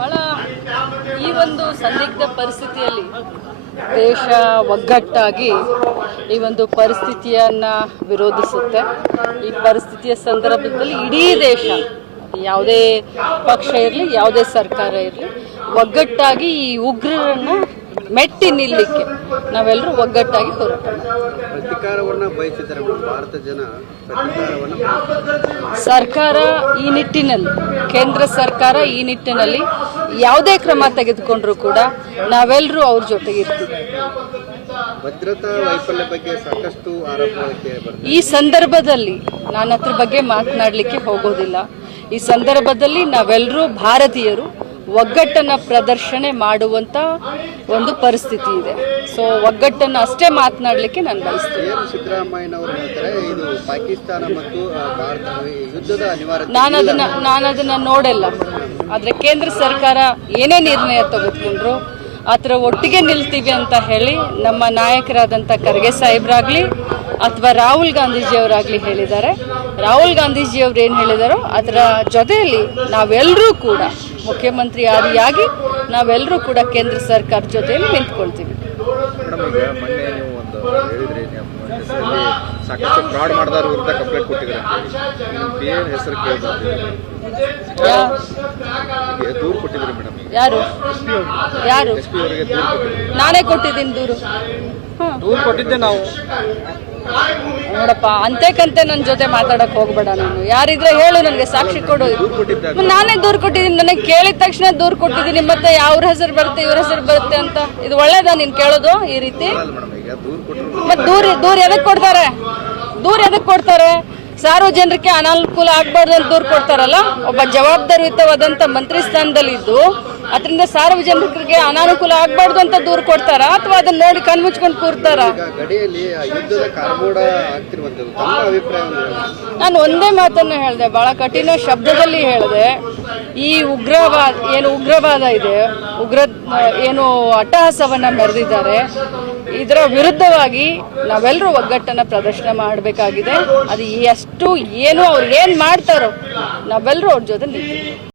ಬಹಳ ಈ ಒಂದು ಸಂದಿಗ್ಧ ಪರಿಸ್ಥಿತಿಯಲ್ಲಿ ದೇಶ ಒಗ್ಗಟ್ಟಾಗಿ ಈ ಒಂದು ಪರಿಸ್ಥಿತಿಯನ್ನು ವಿರೋಧಿಸುತ್ತೆ. ಈ ಪರಿಸ್ಥಿತಿಯ ಸಂದರ್ಭದಲ್ಲಿ ಇಡೀ ದೇಶ, ಯಾವುದೇ ಪಕ್ಷ ಇರಲಿ, ಯಾವುದೇ ಸರ್ಕಾರ ಇರಲಿ, ಒಗ್ಗಟ್ಟಾಗಿ ಈ ಉಗ್ರರನ್ನು ಮೆಟ್ಟಿ ನಿಲ್ಲಲಿಕ್ಕೆ ನಾವೆಲ್ಲರೂ ಒಗ್ಗಟ್ಟಾಗಿ ಹೋರಾಟ ಸರ್ಕಾರ ಈ ನಿಟ್ಟಿನಲ್ಲಿ, ಕೇಂದ್ರ ಸರ್ಕಾರ ಈ ನಿಟ್ಟಿನಲ್ಲಿ ಯಾವುದೇ ಕ್ರಮ ತೆಗೆದುಕೊಂಡ್ರೂ ಕೂಡ ನಾವೆಲ್ಲರೂ ಅವ್ರ ಜೊತೆಗೆ ಇರ್ತೀವಿ. ಭದ್ರತಾ ವೈಫಲ್ಯ ಬಗ್ಗೆ ಸಾಕಷ್ಟು ಆರೋಪಕ್ಕೆ ಈ ಸಂದರ್ಭದಲ್ಲಿ ನಾನು ಅದ್ರ ಬಗ್ಗೆ ಮಾತನಾಡಲಿಕ್ಕೆ ಹೋಗೋದಿಲ್ಲ. ಈ ಸಂದರ್ಭದಲ್ಲಿ ನಾವೆಲ್ಲರೂ ಭಾರತೀಯರು ಒಗ್ಗಟ್ಟನ್ನು ಪ್ರದರ್ಶನ ಮಾಡುವಂತ ಒಂದು ಪರಿಸ್ಥಿತಿ ಇದೆ. ಸೊ ಒಗ್ಗಟ್ಟನ್ನು ಅಷ್ಟೇ ಮಾತನಾಡಲಿಕ್ಕೆ ನಾನು ಬಯಸ್ತೇನೆ. ಸಿದ್ದರಾಮಯ್ಯನವರು ಹೇಳ್ತಾರೆ ಇದು ಪಾಕಿಸ್ತಾನ ಮತ್ತು ಭಾರತ ಯುದ್ಧದ ಅನಿವಾರ್ಯತೆ. ನಾನು ಅದನ್ನ ನೋಡಲ್ಲ. ಆದರೆ ಕೇಂದ್ರ ಸರ್ಕಾರ ಏನೇ ನಿರ್ಣಯ ತೆಗೆದುಕೊಂಡ್ರು ಆ ಥರ ಒಟ್ಟಿಗೆ ನಿಲ್ತೀವಿ ಅಂತ ಹೇಳಿ ನಮ್ಮ ನಾಯಕರಾದಂಥ ಖರ್ಗೆ ಸಾಹೇಬ್ರಾಗಲಿ ಅಥವಾ ರಾಹುಲ್ ಗಾಂಧೀಜಿಯವರಾಗಲಿ ಹೇಳಿದ್ದಾರೆ. ರಾಹುಲ್ ಗಾಂಧೀಜಿಯವ್ರು ಏನು ಹೇಳಿದಾರೋ ಅದರ ಜೊತೆಯಲ್ಲಿ ನಾವೆಲ್ಲರೂ ಕೂಡ ಮುಖ್ಯಮಂತ್ರಿ ಆದಿಯಾಗಿ ನಾವೆಲ್ಲರೂ ಕೂಡ ಕೇಂದ್ರ ಸರ್ಕಾರ ಜೊತೆಯಲ್ಲಿ ನಿಂತ್ಕೊಳ್ತೀವಿ. ಮೇಡಮ್, ಈಗ ಮೊನ್ನೆ ನೀವು ಒಂದು ಹೇಳಿದ್ರಿ, ಸಾಕಷ್ಟು ಫ್ರಾಡ್ ಮಾಡಿದವ್ರ ವಿರುದ್ಧ ಕಂಪ್ಲೇಂಟ್ ಕೊಟ್ಟಿದ್ದಾರೆ, ಹೆಸರು ಕೇಳಿದ್ರೆ ದೂರು ಕೊಟ್ಟಿದ್ರಿ ಮೇಡಮ್. ಯಾರು ಯಾರು ಎಸ್ ಪಿ ಅವರಿಗೆ ದೂರು ಕೊಟ್ಟಿದ್ರಿ? ನಾನೇ ಕೊಟ್ಟಿದ್ದೀನಿ ದೂರು ಕೊಟ್ಟಿದ್ದೆ ನಾವು. ನೋಡಪ್ಪ, ಅಂತೆಕಂತೆ ನನ್ನ ಜೊತೆ ಮಾತಾಡಕ್ ಹೋಗ್ಬೇಡ. ನಾನು ಯಾರಿದ್ರೆ ಹೇಳು, ನನಗೆ ಸಾಕ್ಷಿ ಕೊಡು. ನಾನೇ ದೂರು ಕೊಟ್ಟಿದ್ದೀನಿ. ನನಗೆ ಕೇಳಿದ ತಕ್ಷಣ ದೂರು ಕೊಟ್ಟಿದ್ದೀನಿ. ಮತ್ತೆ ಅವ್ರ ಹೆಸರು ಬರುತ್ತೆ, ಇವ್ರ ಹೆಸರು ಬರುತ್ತೆ ಅಂತ ಇದು ಒಳ್ಳೇದಾ ನೀನ್ ಕೇಳೋದು ಈ ರೀತಿ? ಮತ್ತೆ ದೂರ ಎದಕ್ ಕೊಡ್ತಾರೆ? ದೂರ ಎದಕ್ ಕೊಡ್ತಾರೆ? ಸಾರ್ವಜನಿಕರಿಗೆ ಅನಾನುಕೂಲ ಆಗ್ಬಾರ್ದು ಅಂತ ದೂರು ಕೊಡ್ತಾರಲ್ಲ. ಒಬ್ಬ ಜವಾಬ್ದಾರಿಯುತವಾದಂತ ಮಂತ್ರಿ ಸ್ಥಾನದಲ್ಲಿದ್ದು ಅದರಿಂದ ಸಾರ್ವಜನಿಕರಿಗೆ ಅನಾನುಕೂಲ ಆಗ್ಬಾರ್ದು ಅಂತ ದೂರು ಕೊಡ್ತಾರ ಅಥವಾ ಅದನ್ನ ನೋಡಿ ಕಣ್ಮುಚ್ಕೊಂಡು ಕೂರ್ತಾರ? ನಾನು ಒಂದೇ ಮಾತನ್ನು ಹೇಳಿದೆ, ಬಹಳ ಕಠಿಣ ಶಬ್ದದಲ್ಲಿ ಹೇಳಿದೆ. ಈ ಉಗ್ರವಾದ ಇದೆ, ಏನು ಅಟ್ಟಹಾಸವನ್ನ ಮೆರೆದಿದ್ದಾರೆ, ಇದರ ವಿರುದ್ಧವಾಗಿ ನಾವೆಲ್ಲರೂ ಒಗ್ಗಟ್ಟನ್ನು ಪ್ರದರ್ಶನ ಮಾಡಬೇಕಾಗಿದೆ. ಅದು ಎಷ್ಟು ಏನು ಅವ್ರು ಏನು ಮಾಡ್ತಾರೋ ನಾವೆಲ್ಲರೂ ಅವ್ರ ಜೊತೆ ನಿಲ್ತೀವಿ.